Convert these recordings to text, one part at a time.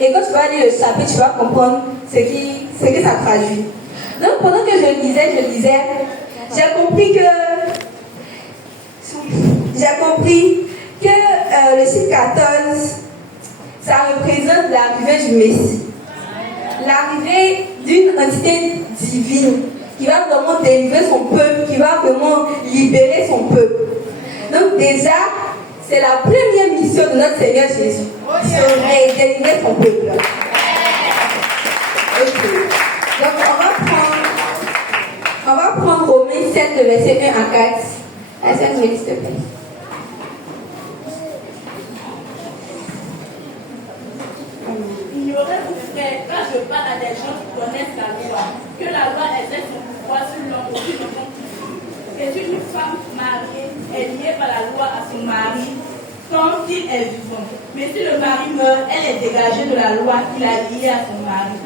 Et quand tu vas lire le chapitre, tu vas comprendre ce que ça traduit. Donc pendant que je lisais, j'ai compris que le chiffre 14, ça représente l'arrivée du Messie. L'arrivée d'une entité divine qui va vraiment délivrer son peuple, qui va vraiment libérer son peuple. Donc déjà, c'est la première mission de notre Seigneur Jésus. C'est délivrer son peuple. Okay. Donc on va prendre Romains 7, le verset 1 à 4. Est-ce que s'il te plaît? Ignorez vos frères, quand je parle à des gens qui connaissent la loi, que la loi exerce son pouvoir sur l'homme ou sur le monde. Et une femme mariée est liée par la loi à son mari, tant qu'il est vivant. Mais si le mari meurt, elle est dégagée de la loi qu'il a liée à son mari.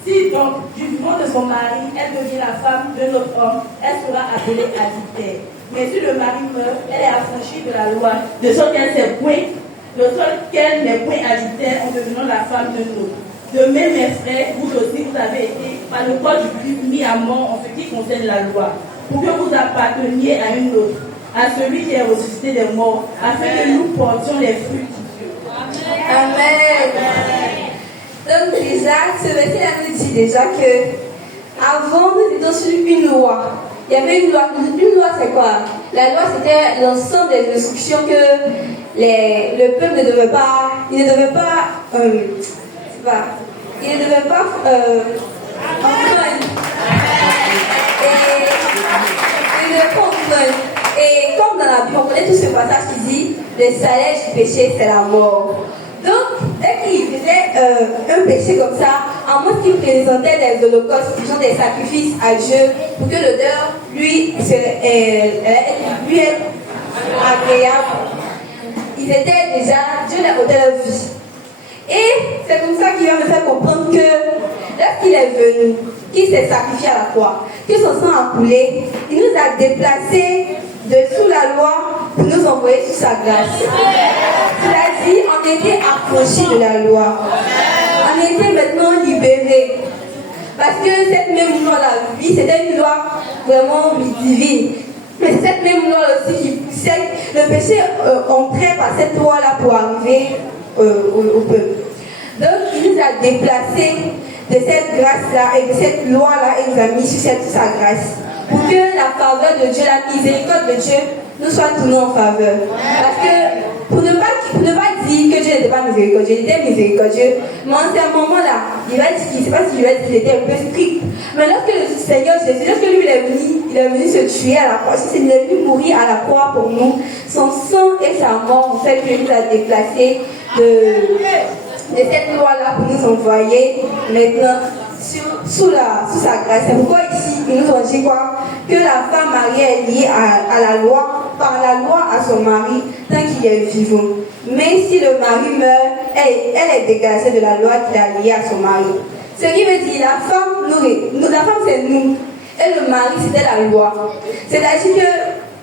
Si donc, du vivant de son mari, elle devient la femme de notre homme, elle sera appelée adultère. Mais si le mari meurt, elle est affranchie de la loi, de sorte qu'elle n'est point adultère en devenant la femme de l'autre. De même, mes frères, vous aussi, vous avez été, par le corps du Christ, mis à mort en ce qui concerne la loi, pour que vous apparteniez à une autre, à celui qui est ressuscité des morts, afin que nous portions les fruits de Dieu. Amen. Donc déjà, ce verset-là nous dit déjà que avant, nous étions sur une loi. Il y avait une loi. Une loi, c'est quoi? La loi, c'était l'ensemble des instructions que le peuple ne devait pas. Il ne devait pas enfreindre. Et comme dans la Bible, on connaît tout ce passage qui dit le salaire du péché, c'est la mort. Donc, dès qu'il faisait un péché comme ça, en moins qu'il présentait des holocaustes, qui sont des sacrifices à Dieu, pour que l'odeur lui est agréable, ils étaient déjà, Dieu les ôtait leur vie. Et c'est comme ça qu'il va me faire comprendre que lorsqu'il est venu, qu'il s'est sacrifié à la croix, que son sang a coulé, il nous a déplacés de sous la loi pour nous envoyer sous sa grâce. C'est-à-dire, on était affranchis de la loi. On était maintenant libérés. Parce que cette même loi, la vie, c'était une loi vraiment divine. Mais cette même loi aussi qui poussait le péché entrait par cette loi-là pour arriver au peuple. Donc, il nous a déplacés de cette grâce-là et de cette loi-là et nous a mis sur sa grâce. Pour que la faveur de Dieu, la miséricorde de Dieu nous soit tournée en faveur. Parce que pour ne pas dire que Dieu n'était pas miséricordieux, il était miséricordieux, mais en ce moment-là, il va dire qu'il ne sait pas si il va dire qu'il était un peu strict. Mais lorsque le Seigneur Jésus, lorsque lui il est venu se tuer à la croix, il est venu mourir à la croix pour nous, son sang et sa mort ont fait qu'il nous a déplacés de cette loi-là pour nous envoyer maintenant sous sa grâce. C'est pourquoi ici, ils nous ont dit quoi? Que la femme mariée est liée à la loi, par la loi à son mari, tant qu'il est vivant. Mais si le mari meurt, elle est dégagée de la loi qu'il a liée à son mari. Ce qui veut dire, la femme c'est nous, et le mari c'était la loi. C'est-à-dire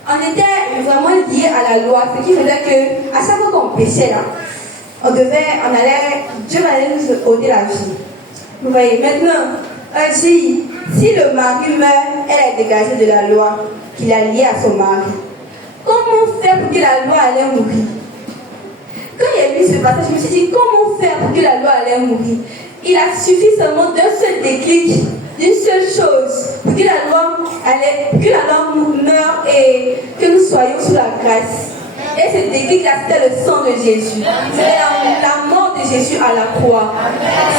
qu'on était vraiment liés à la loi, ce qui faisait que à chaque fois qu'on péchait là, Dieu allait nous ôter la vie. Vous voyez, maintenant, si le mari meurt, elle est dégagée de la loi qu'il a liée à son mari. Comment faire pour que la loi allait mourir? Quand il a lu ce passage, je me suis dit, comment faire pour que la loi allait mourir? Il a suffi seulement d'un seul déclic, d'une seule chose, pour que la loi meure et que nous soyons sous la grâce. Et ce déclic-là, c'était le sang de Jésus. C'était la mort de Jésus à la croix.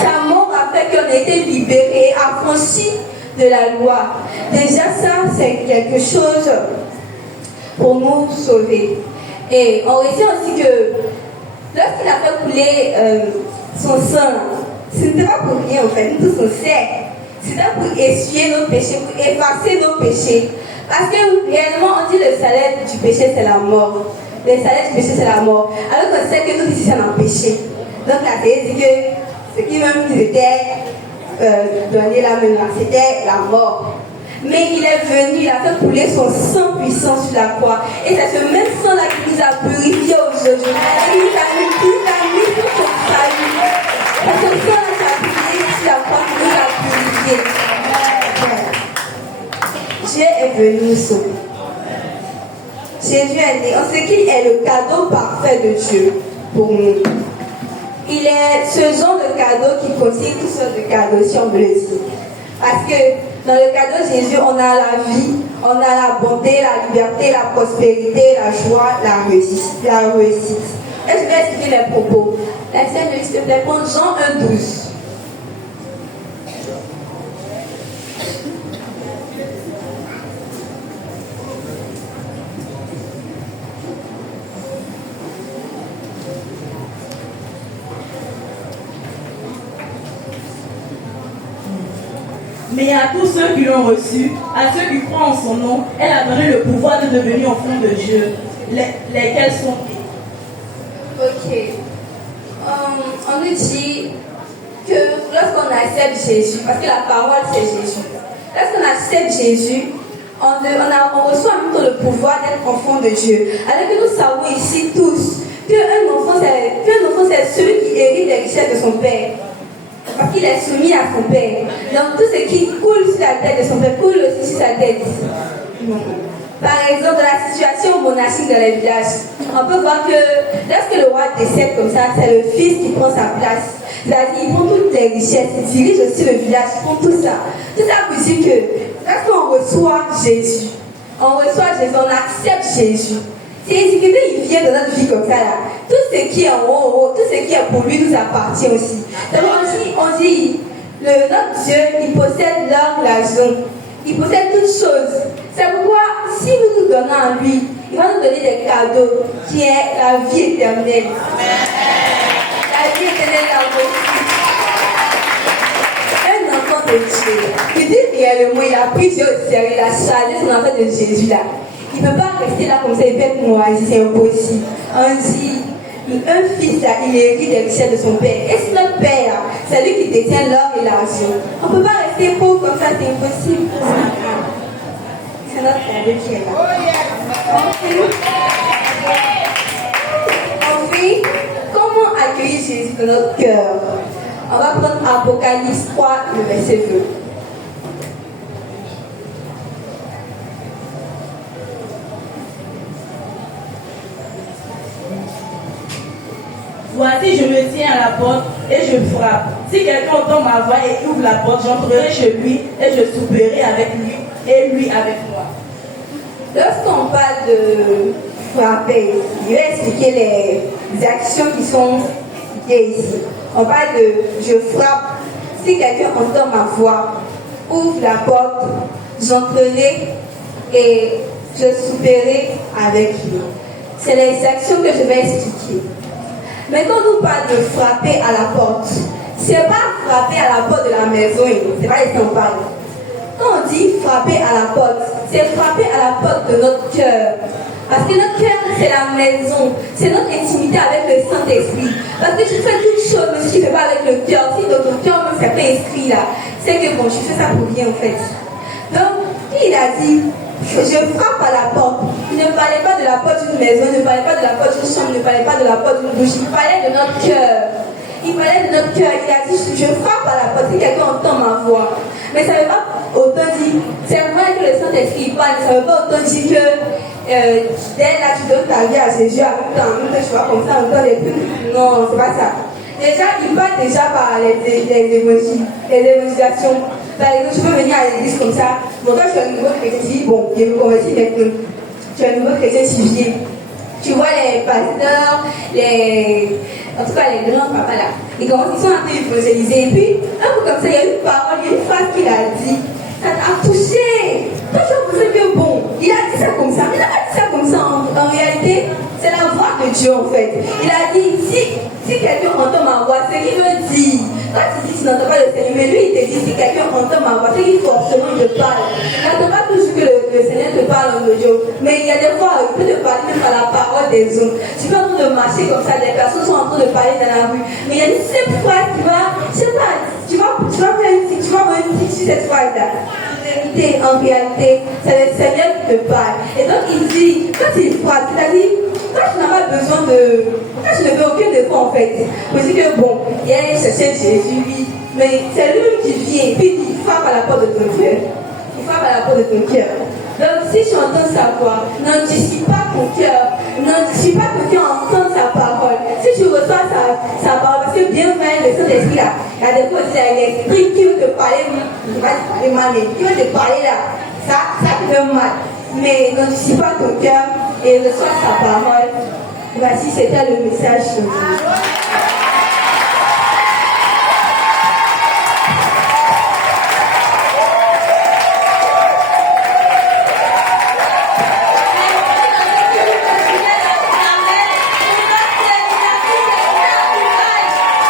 Sa mort a fait qu'on a été libérés, affranchis de la loi. Déjà, ça, c'est quelque chose pour nous sauver. Et on retient aussi que lorsqu'il a fait couler son sang, ce n'était pas pour rien en fait, nous tous on sait. C'était pour essuyer nos péchés, pour effacer nos péchés. Parce que réellement, on dit le salaire du péché, c'est la mort. Le salaire du péché, c'est la mort. Alors qu'on sait que nous ici, c'est un péché. Donc la théorie dit que ce qui même nous était donné là maintenant, c'était la mort. Mais il est venu, il a fait couler son sang puissant sur la croix. Et c'est ce même sang-là qui nous a purifiés aujourd'hui. Et il nous a mis pour son salut. Parce que venu nous sauver. Jésus est né. On sait qu'il est le cadeau parfait de Dieu pour nous. Il est ce genre de cadeau qui contient toutes sortes de cadeaux, si on veut le dire. Parce que dans le cadeau de Jésus, on a la vie, on a la bonté, la liberté, la prospérité, la joie, la réussite. Et je vais expliquer mes propos. La scène, s'il te plaît, prends Jean 1,12. Mais à tous ceux qui l'ont reçu, à ceux qui croient en son nom, elle a donné le pouvoir de devenir enfants de Dieu, lesquels sont nés. Ok. On nous dit que lorsqu'on accepte Jésus, parce que la parole c'est Jésus, lorsqu'on accepte Jésus, on reçoit en même temps le pouvoir d'être enfant de Dieu. Alors que nous savons ici tous qu'un enfant c'est celui qui hérite les richesses de son père. Parce qu'il est soumis à son père. Donc tout ce qui coule sur la tête de son père coule aussi sur sa tête. Par exemple, dans la situation monarchique dans les villages, on peut voir que lorsque le roi décède comme ça, c'est le fils qui prend sa place. C'est-à-dire, il prend toutes les richesses, il dirige aussi le village, il prend tout ça. Tout ça pour dire que lorsqu'on reçoit Jésus, on accepte Jésus. C'est que il vient dans notre vie comme ça là. Tout ce qui est en haut, tout ce qui est pour lui nous appartient aussi. Donc on dit notre Dieu, il possède l'or, l'argent. Il possède toutes choses. C'est pourquoi, si nous nous donnons à lui, il va nous donner des cadeaux qui est la vie éternelle. La vie éternelle un enfant de Dieu. Il dit réellement, il a pris Dieu au sérieux, il a chargé son enfant de Jésus là. Il ne peut pas rester là comme ça et être moisi, c'est impossible. On dit, un fils là, il hérite des richesses de son père. Et c'est notre père, c'est lui qui détient l'or et l'argent. On ne peut pas rester pauvre comme ça, c'est impossible. C'est notre père qui est là. Ensuite, comment accueillir Jésus dans notre cœur? On va prendre Apocalypse 3, le verset 2. Voici, je me tiens à la porte et je frappe. Si quelqu'un entend ma voix et ouvre la porte, j'entrerai chez lui et je souperai avec lui et lui avec moi. Lorsqu'on parle de frapper, je vais expliquer les actions qui sont expliquées ici. On parle de je frappe. Si quelqu'un entend ma voix, ouvre la porte, j'entrerai et je souperai avec lui. C'est les actions que je vais expliquer. Mais quand on parle de frapper à la porte, c'est pas frapper à la porte de la maison, c'est pas les qu'on parle. Quand on dit frapper à la porte, c'est frapper à la porte de notre cœur. Parce que notre cœur, c'est la maison, c'est notre intimité avec le Saint-Esprit. Parce que tu fais toutes choses, mais si tu ne fais pas avec le cœur, si dans ton cœur même c'est pas inscrit là, c'est que bon, tu fais ça pour rien en fait. Donc, il a dit, je frappe à la porte. Il ne parlait pas de la porte d'une maison, il ne parlait pas de la porte d'une chambre, il ne parlait pas de la porte d'une bouche, il parlait de notre cœur. Il parlait de notre cœur, il a dit, je frappe à la porte, si quelqu'un entend ma voix. Mais ça ne veut pas autant dire, c'est vrai que le Saint-Esprit parle, ça ne veut pas autant dire que dès là tu donnes ta vie à Jésus, en même temps tu vois comme ça, entends des trucs. Non, c'est pas ça. Déjà, il parle déjà par les évangélisations. Par exemple, tu peux venir à l'église comme ça. Bon, toi, tu es un nouveau chrétien civil. Bon, je me convertis maintenant. Tu es un nouveau chrétien civil. Tu vois les pasteurs, en tout cas les grands papas là. Ils sont en train d'évangéliser. Et puis, un peu comme ça, il y a une parole, il y a une phrase qu'il a dit. Ça t'a touché. Toi, tu as pensé que bon, il a dit ça comme ça. Mais il n'a pas dit ça comme ça. En réalité, c'est la voix de Dieu en fait. Il a dit, si quelqu'un entend ma voix, c'est qu'il me dit. Toi, tu dis que tu n'entends pas le Seigneur, mais lui, il te dit, si quelqu'un entend ma voix, c'est qu'il forcément te parle. Il n'entend pas toujours que le Seigneur te parle en audio. Mais il y a des fois, il peut te parler même par la parole des autres. Tu peux en train de marcher comme ça, des personnes sont en train de parler dans la rue. Mais il y a une seule phrase qui va, je sais pas, tu vas faire une petite sur cette phrase-là. En réalité, c'est le Seigneur qui te parle. Et donc il dit, quand il frappe, c'est-à-dire, toi tu n'as pas besoin de. Toi tu ne fais aucun défaut en fait. Vous dites que bon, il y a cherché Jésus, oui, mais c'est lui qui vient, puis il frappe à la porte de ton cœur. Il frappe à la porte de ton cœur. Donc si tu entends sa voix, n'anticipe pas ton cœur, n'anticipe pas que tu entends sa parole. Si tu reçois sa parole, parce que bien vrai, le Saint-Esprit là, il y a des fois c'est l'esprit qui veut te parler, il va te parler mal, qui veut te parler là, ça te fait mal. Mais n'anticipe pas ton cœur et reçois sa parole. Voici, c'était le message.